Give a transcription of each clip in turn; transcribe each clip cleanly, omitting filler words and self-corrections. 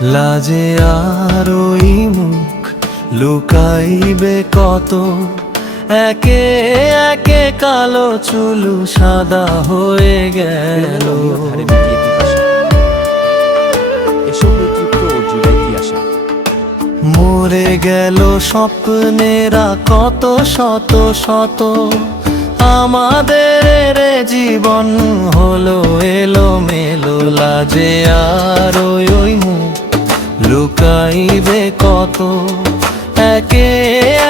লাজে আর ওই মুখ লুকাইবে কত, একে একে কালো চুল সাদা হয়ে গেল। মরে গেল স্বপ্নেরা কত শত শত, আমাদের জীবন হলো এলোমেলো। লাজে আর ওই মুখ লুকাইবে কত, একে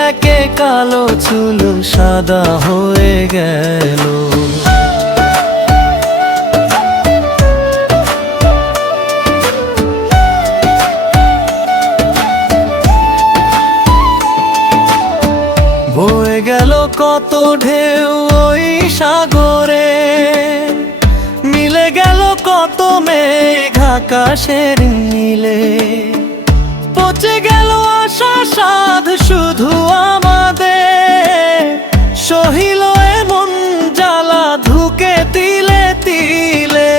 একে কালো চুল সাদা হয়ে গেল। বয়ে গেল কত ঢেউ ওই সাগরে, মিলে গেল কত মেঘ আকাশের নীলে। পচে গেল আশা সাধ শুধু আমাদের, সহিল এমন জ্বালা ধুকে তিলে তিলে।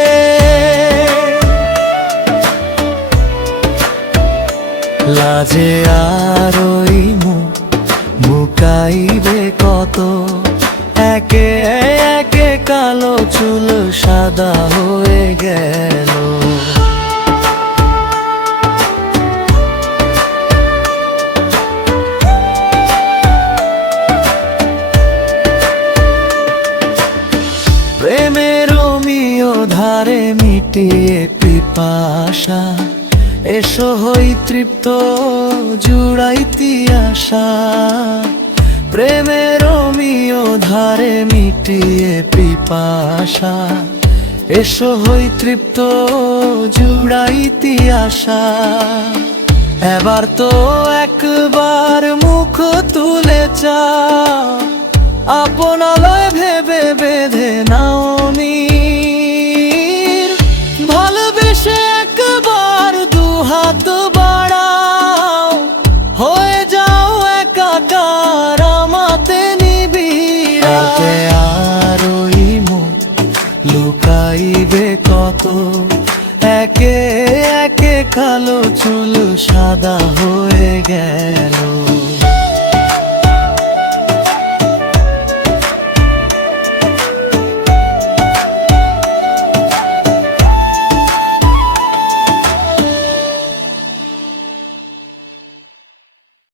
লাজে আর ওই মুখ লুকাইবে কত, একে একে কালো চুল সাদা হয়ে গেল। প্রেমের রোমিও ধারে মিটিয়ে পিপাসা, এসো হই তৃপ্ত জুড়াইতি আশা। প্রেমের রোমিও ধারে মিটিয়ে পিপাসা, এসো হই তৃপ্ত জুড়াইতি আশা। এবার তো একবার মুখ তুলে চাও, আপনালয় ভেবে বেঁধে নাও নীর। ভালোবেসে একবার দুহাত বাড়াও, হয়ে যাও একাকার আমাতে নিবিড়। আর ওই মুখ লুকাইবে কত, একে একে কালো চুল সাদা হয়ে গেল।